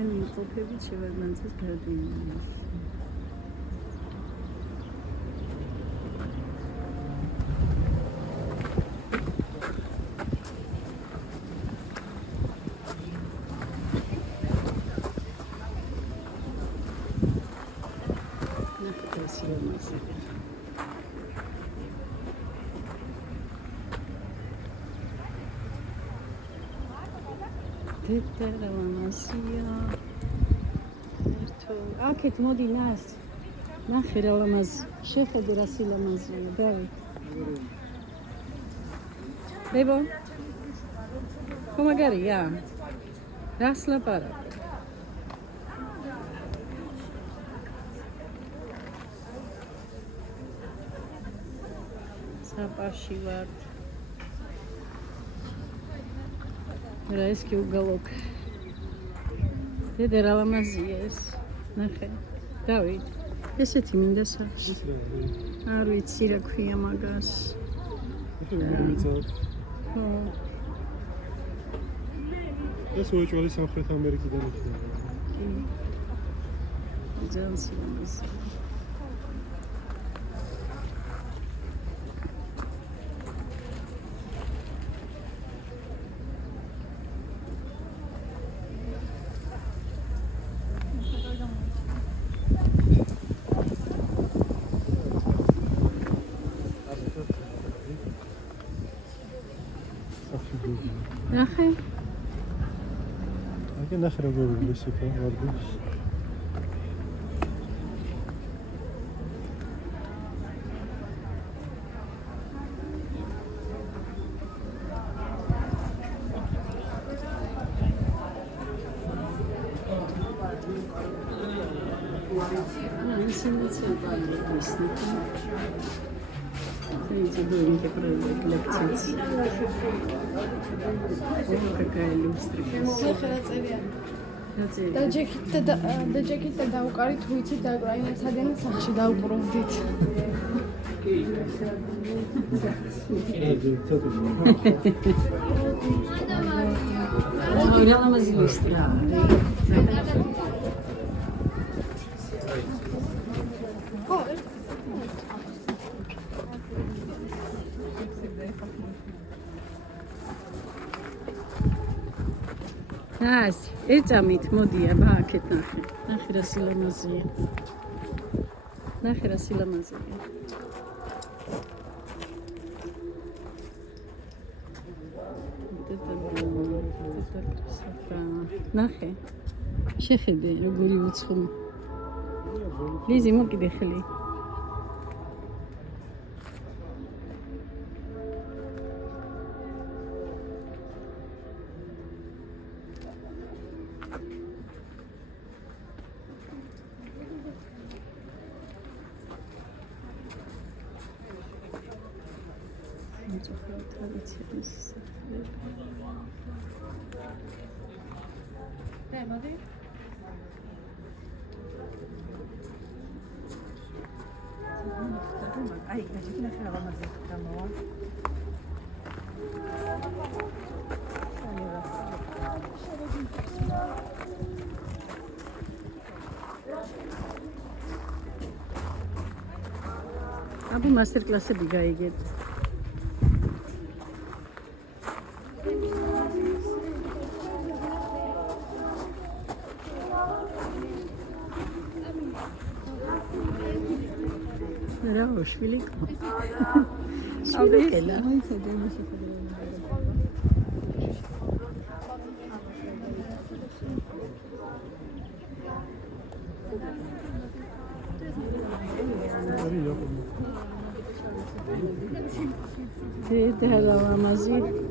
ჩვენ ყოფებით შევარდნაძის გადვინში. Lamazia. Akit modi nas. Nakhira lamaz. Shekhedi rasi lamazia. David. Bebo. Como gari ya. Rasla para. Sapashi vart. Райский уголок. Ты ламазиес. Нахе. Давид. Ესეთი მინდა სახში. არ ვიცი რა ქვია მაგას. ეს უეჭველი სამხრეთ ამერიკიდან იქნება. ძალიან სიამოვნებაა. ნახე. აგე ნახე როგორ ვისიქა ვარდის. Видите, новенькие продукты для птиц. О, какая люстра красивая. და ჯეკით და დაუკარით ვიცით და რაინაცადენი სახში დაუპროვდით. Olha umas ilustradas. Ას, ერთამით მოდი აბა აქეთ ნახე. ნახე რა სილამაზეა. ნახე რა სილამაზეა. ნახე. შეხედე როგორი უცხო. ლიზი მოკიდე ხელი. Ai, a gente não fala mais do canal. Abu master class भी गाएंगे. Bravo, Schwiliko. Schwilikela. Te lamazia.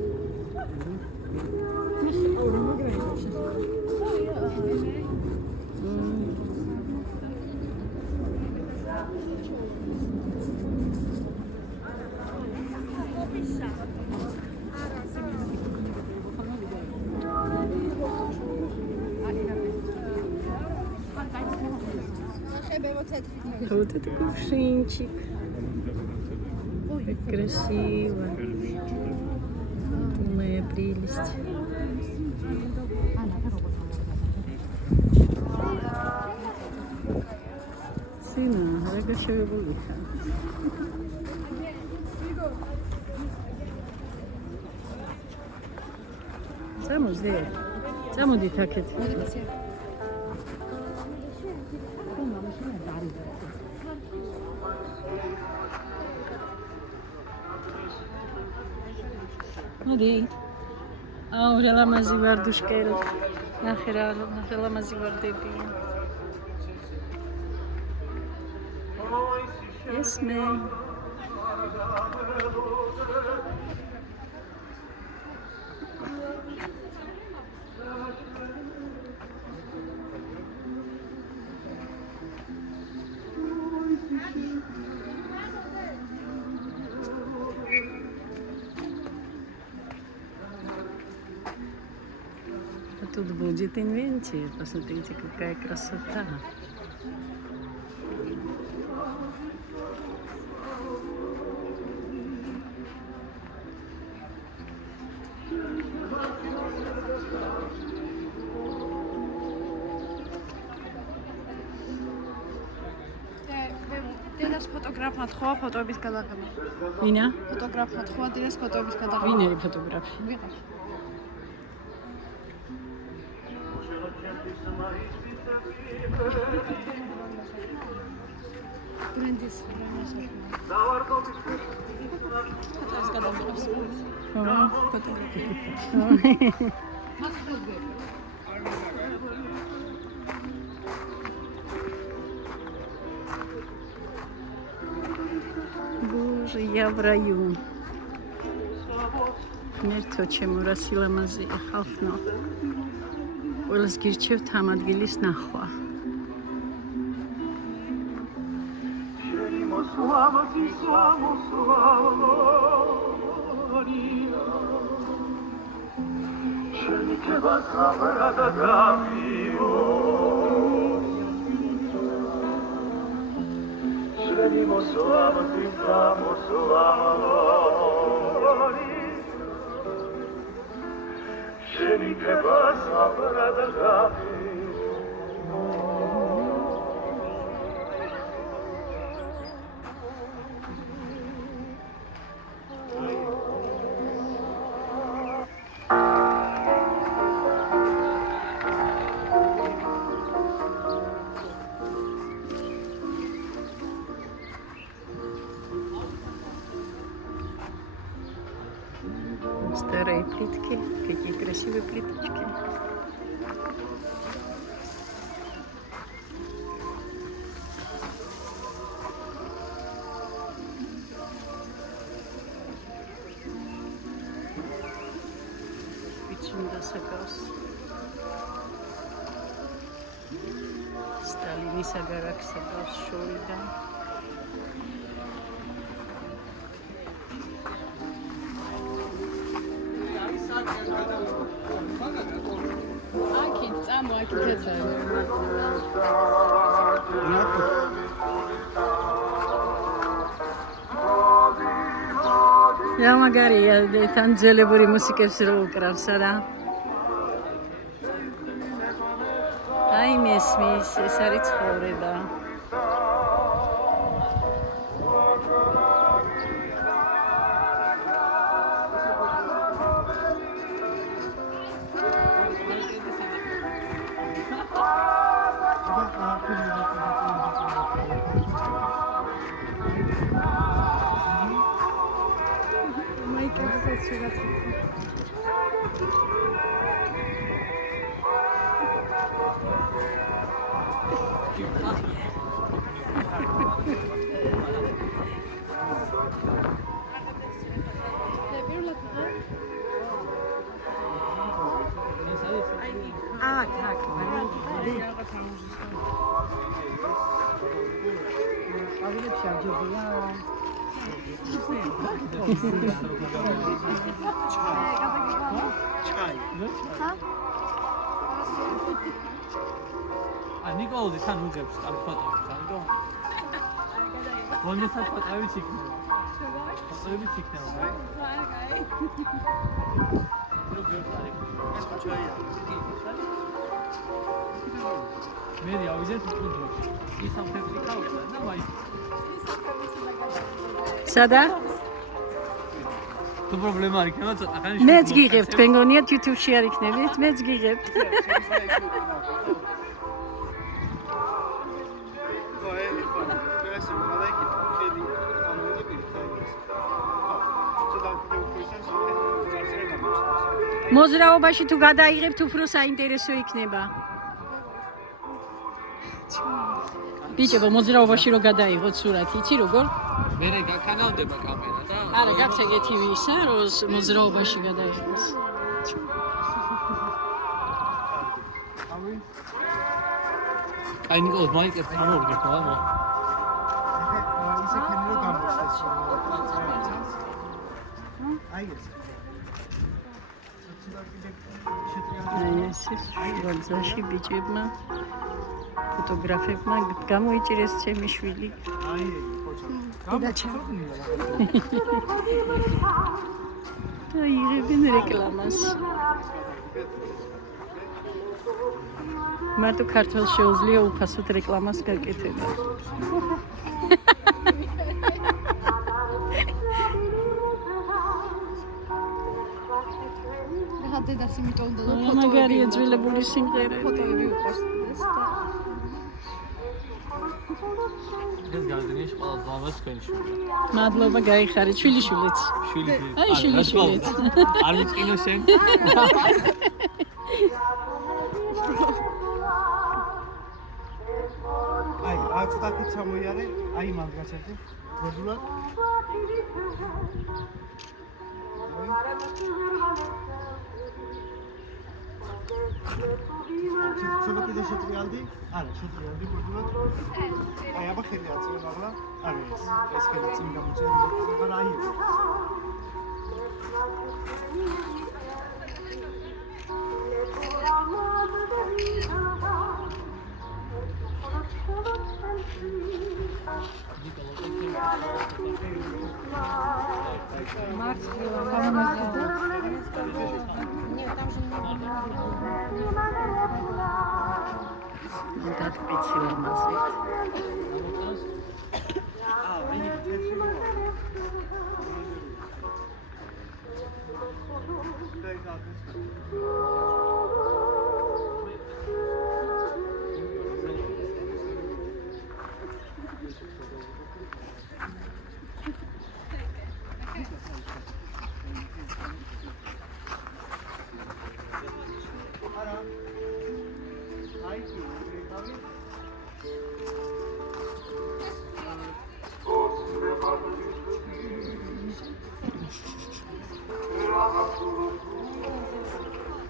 Вот это кувшинчик. Как красиво. Моя прелесть. Tina, რეგა შევებულიქა. წამოდით აქეთ. მოდი. აუ, რელამაზი ვარდუშკელი. ნახე რა, რელამაზი ვარდები. ესმე. Тут будет инвентарь. Посмотрите, какая красота. დედას ფოტოგრაფმა თქვა ფოტოების გადაღება. ვინა? ფოტოგრაფმა თქვა დედას ფოტოების გადაღება. ვინ არის ფოტოგრაფი? ვიღაც. ბრენდის ფოტოების გადაღებას. ფოტოგრაფი. Боже, я в раю. Მერთო ჩემო რა სილამაზეა ხალხო. ყველას გირჩევთ ამ ადგილის ნახვა. Старые плитки, какие красивые плиточки. Пичунда сагас. Сталини сагарак сагас шорида. Akit, წამო აქეთ ეცარ. რა მაგარია თან ძველებური მუსიკებს რო უკრავს არა? აი მესმის, ეს არის ცხოვრება. ნიკოლოზი თან უგებს ამ ფოტოებს, ამიტომ მონესაც ფოტოებიც იქნება. ფოტოებიც იქნება. ეს ხო ჩვენია. მე ავიზეთ კუდროში. ის სამხედრო ხალხია და ვაი. სადა? თუ პრობლემა არ იქნება, ცოტა ხანი მეც გიღებთ, თქვენ გონიათ YouTube-ში არ იქნებით, მეც გიღებთ. მოძრაობაში თუ გადაიღებთ, უფრო საინტერესო იქნება. ბიჭებო, მოძრაობაში რო გადაიღოთ სურათი, იცი როგორ? მე გაქანავდება კამერა და არა, გაქცეგეთ ისა, რომ მოძრაობაში გადაიღოს. აი ნიკოლოზ მაიკებს გამოვიდეთ რა. ისე ქენი რომ გამოჩნდეს. აი ეს. აი ეს შუაგზაში ბიჭებმა ფოტოგრაფებმა გამოიჭირეს ჩემი შვილი. აი ხოჭა. და იღებენ რეკლამას. მარტო ქართულს შეუძლია უფასოდ რეკლამას გაკეთება. რა დედას იმიტომ და მაგარია ძველებული სიმღერები. ფოტოები უყურს და ეს გაზრიში ყველა ზამას თქვენი შვილი. მადლობა გაიხარეთ შვილიშვილიც. შვილი. აი შვილიშვილიც. არ მიწყინო შენ. აი, აქ სტაკი ჩამოიარე, აი მაგ გაჩერდი. გოდულად. ცოტა კიდე შეტრიალდი? არა, შეტრიალდი გოდულად. აი, აბა ხელი აწევ ახლა. არა ეს ხელი წინ გამოწევ, მაგრამ აი ეს. დათბიცი ლამაზი.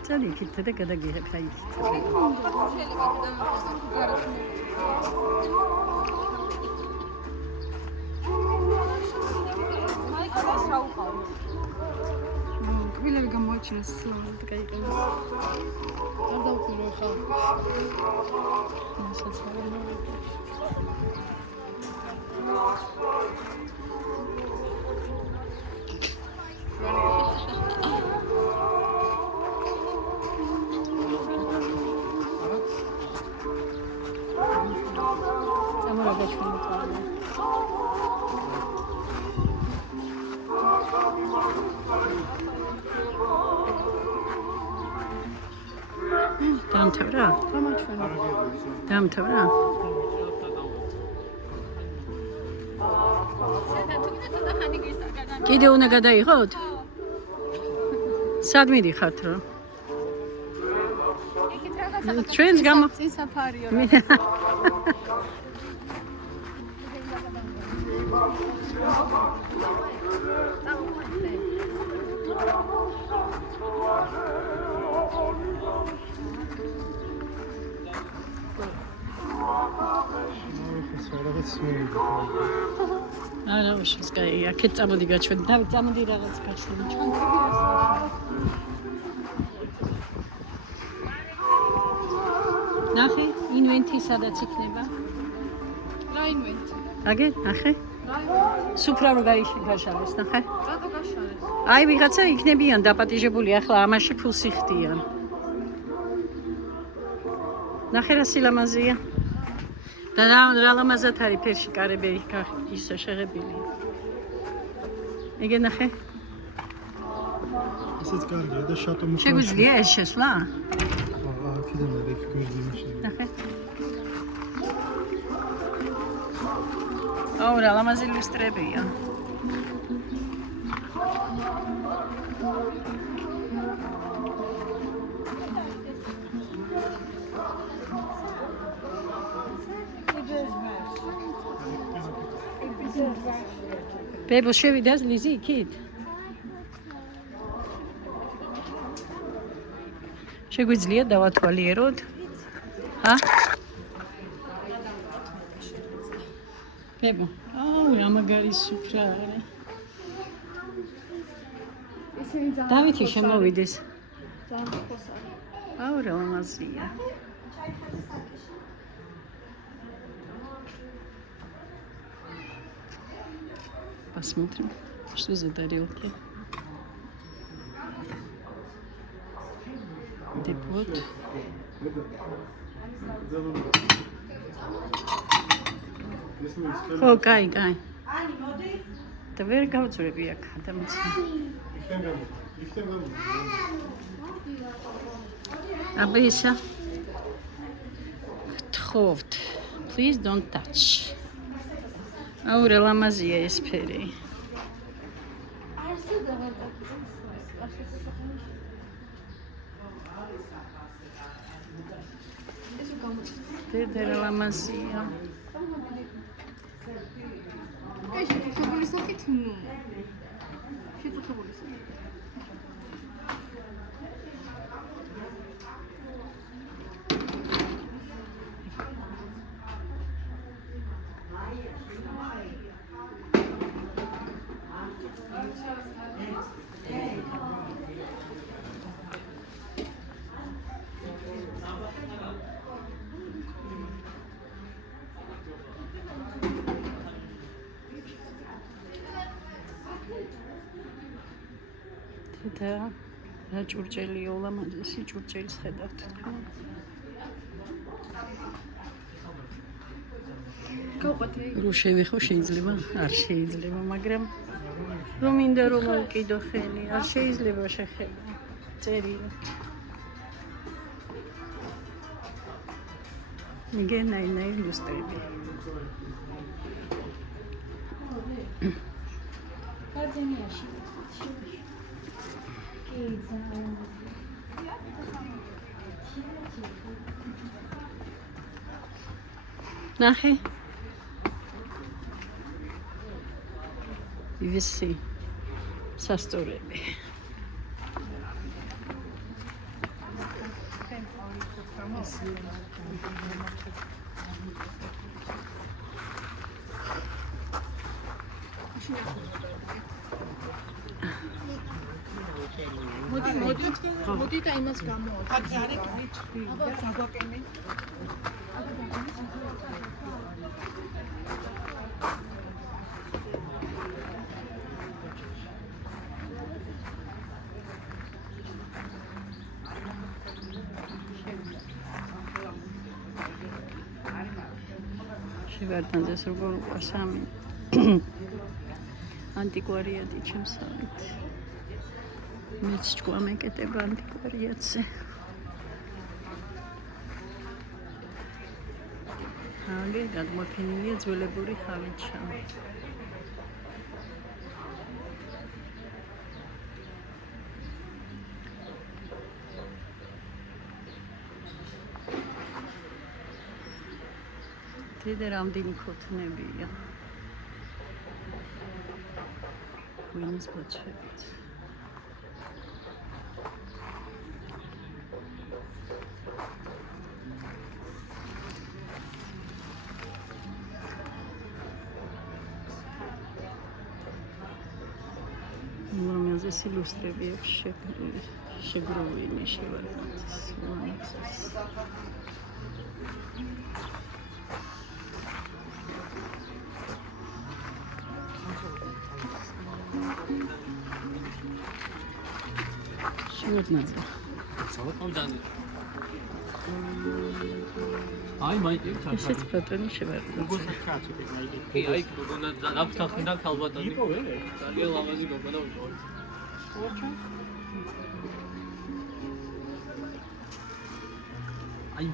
ძალიან იქით და გადაგიღებთ აი იქით. კბილები გამოაჩინეს გაიყენეს. არ დავუკვირვე ხა. დამთავრა? დამთავრა? კიდე უნდა გადაიღოთ? სად მიდიხართ რა? ჩვენს გამო წინ საფარიო რა. არა, უშავს კაი, აქეთ წამოდი გაჩვენ. დავით, წამოდი რაღაც გაჩვენ. ნახე, ინვენტი სადაც იქნება. რა ინვენტი? აგე, ნახე. სუფრა რო გაიშალეს, ნახე. რატო გაშალეს? აი, ვიღაცა იქნებიან დაპატიჟებული, ახლა ამაში ფულს იხდიან. ნახე რა სილამაზეა. და რა ლამაზად არის ფერში კარები ისე შეღებილი. იგე ნახე. ესეც კარგია და შატო მუშაობს. შეგვიძლია ეს შესვლა? აქედან არის გვერდი მაშინ. ნახე. აუ რა ლამაზი ლუსტრებია. ბებო შევიდა ლიზი იქით? შეგვიძლია დავათვალიეროთ? ჰა? ბებო, აუ რა მაგარი სუფრა არის. ისინი ძალიან დავითი შემოვიდეს. ძალიან ხოსარი. აუ რა ლამაზია. Посмотрим, что за тарелки. Депот. О, кай. Ты выргал цуребияк, там. Абиса. Тховт. Please don't touch. აუ რა ლამაზია ეს ფერი. დედა რა ლამაზია. ეს შეწუხებული სახით ნუ. შეწუხებული სახით. და რა ჭურჭელია ულამაზესი ჭურჭელის ხედავთ თქვენ. გავყვათე. რო შევიხო შეიძლება? არ შეიძლება, მაგრამ რომ მინდა რომ მოვკიდო ხელი, არ შეიძლება შეხედა. წერია. ნაი ლუსტრები. კარდენიაში. ნახე. ივისი სასწორები. მოდი და იმას გამოვაკეთე. აქ არის კაი და გაგვაკენე. შევარდანდეს როგორ უკვე სამი ანტიკვარიატი ჩემსავით. მეც ჭკუა მეკეტება ანტიკვარიატზე. აგე გადმოფენილია ძველებური ხალიჩა. დედა რამდენი ქოთნებია. ღვინის ბოჩებით. ლამაზი ლუსტრები აქვს შეგროვილი შევარდნაძის ლამაზის. შევარდნაძე. სალატ მომდანი. აი მაიტი ისიც ბატონი შევარდა. უგოსაც კაცი ეგ კი აი გოგონა დაგთანხმდა ქალბატონი. იყო ვერე? ძალიან ლამაზი გოგონა ვიყო. აი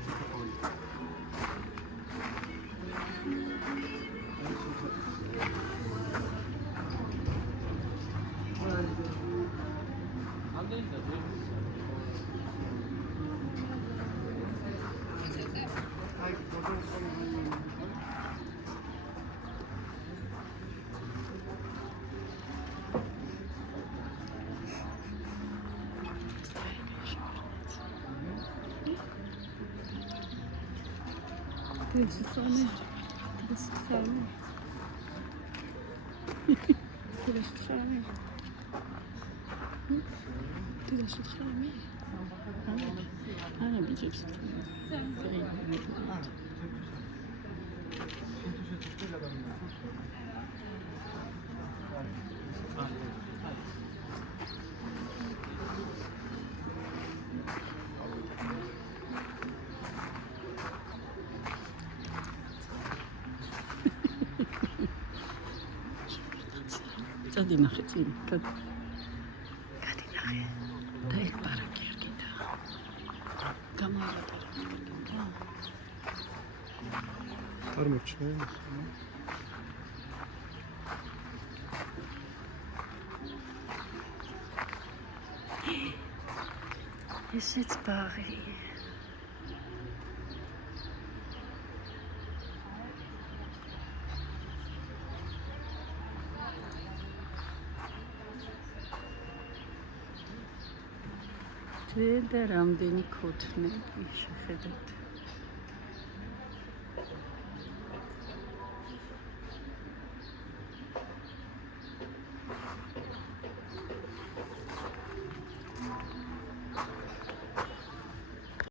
This is funny. This is funny. This is funny. This is funny. არა ბიჭებს. წადი ნახე წინ. გადი ნახე. და ეგ პარაკი არ გინდა. გამოვიდა. არ მოჩნდა. ისიც ბაღი. და რამდენი ქოთნები შეხედეთ.